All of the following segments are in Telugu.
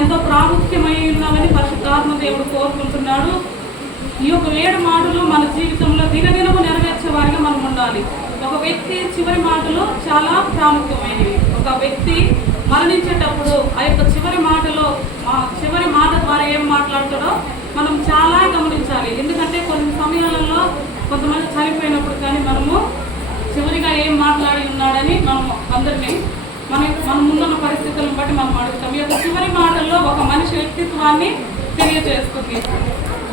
ఎంతో ప్రాముఖ్యమైనవని పరిశుద్ధాత్మ దేవుడు కోరుకుంటున్నాడు. ఈ యొక్క 7 మాటలు మన జీవితంలో దినదినము నెరవేర్చే వారిగా మనం ఉండాలి. ఒక వ్యక్తి చివరి మాటలు చాలా ప్రాముఖ్యమైనవి. ఒక వ్యక్తి మరణించేటప్పుడు ఆ యొక్క చివరి మాట ద్వారా ఏం మాట్లాడతాడో మనం చాలా గమనించాలి. ఎందుకంటే కొన్ని సమయాలలో కొంతమంది చనిపోయినప్పుడు కానీ మనము చివరిగా ఏం మాట్లాడి ఉన్నాడని మనం అందరినీ మన ముందున్న పరిస్థితులను బట్టి మనం అడుగుతాం. ఈ యొక్క చివరి మాటల్లో ఒక మనిషి వ్యక్తిత్వాన్ని తెలియజేస్తుంది.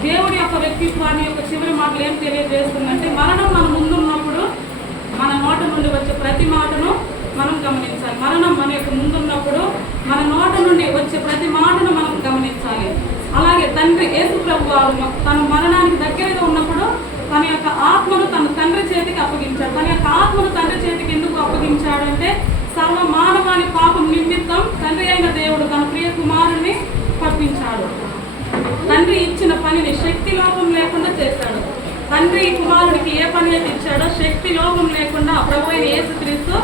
దేవుడి యొక్క వ్యక్తిత్వాన్ని యొక్క చివరి మాటలు ఏం తెలియజేస్తుందంటే, మరణం మన ముందున్నప్పుడు మన నోట నుండి వచ్చే ప్రతి మాటను మనం గమనించాలి. మరణం మన యొక్క ముందున్నప్పుడు మన నోట నుండి వచ్చే ప్రతి మాటను మనం గమనించాలి. అలాగే తండ్రి యేసు ప్రభు తన మరణానికి దగ్గరగా ఉన్నప్పుడు తన యొక్క ఆత్మను తన తండ్రి చేతికి అప్పగించాడు. తన యొక్క ఆత్మను తండ్రి చేతికి ఎందుకు అప్పగించాడు అంటే, సర్వ మానవాళి పాపం నిమిత్తం తండ్రి అయిన దేవుడు తన ప్రియ కుమారుణ్ణి పంపించాడు. తండ్రి ఇచ్చిన పనిని శక్తి లోపం లేకుండా చేశాడు. తండ్రి కుమారుడికి ఏ పని అయితే ఇచ్చాడో శక్తి లోపం లేకుండా ప్రభు అయిన యేసుక్రీస్తు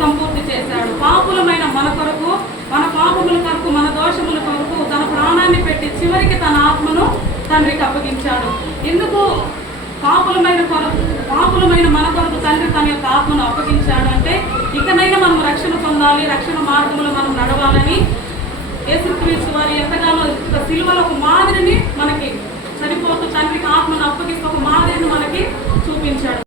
సంపూర్తి చేశాడు. పాపులమైన మన కొరకు, మన పాపముల కొరకు, మన దోషముల కొరకు తన ప్రాణాన్ని పెట్టి చివరికి తన ఆత్మను తండ్రికి అప్పగించాడు. ఎందుకు పాపులమైన మన కొరకు తండ్రి తన యొక్క ఆత్మను అప్పగించాడు అంటే, ఇకనైనా మనం రక్షణ పొందాలి, రక్షణ మార్గంలో మనం నడవాలని యేసుక్రీస్తు వారి ఎంతగానో సిలువలో ఒక మాదిరిని మనకి చనిపోతూ తండ్రికి ఆత్మను అప్పగిస్తూ ఒక మాదిరిని మనకి చూపించాడు.